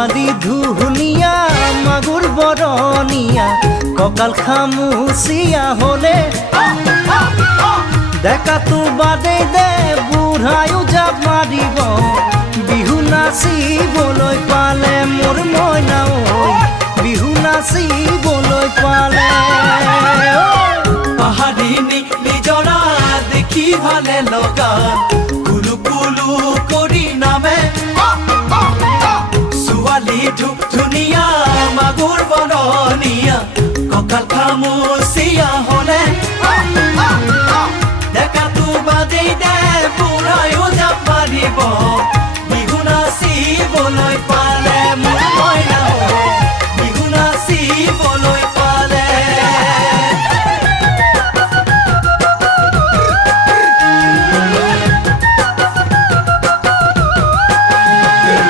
ছোৱালী ধুনীয়া মাগুৰ বৰণীয়া কঁকাল খামুচিয়া হ'লে ডেকাটো বাদেই দে বুঢ়ায়ো জাপ মাৰিব বিহু নাচিবলৈ পালে মোৰ মইনা ঐ বিহু নাচিবলৈ পালে পাহাৰিনী নিজৰা দেখি ভালে লগা কুলু কুলু কৰি নামে ছোৱালী ধুনীয়া মাগুৰ বৰণীয়া কঁকাল খামুচিয়া হ'লে ডেকাটো বাদেই দে বুঢ়ায়ো জাপ মাৰিব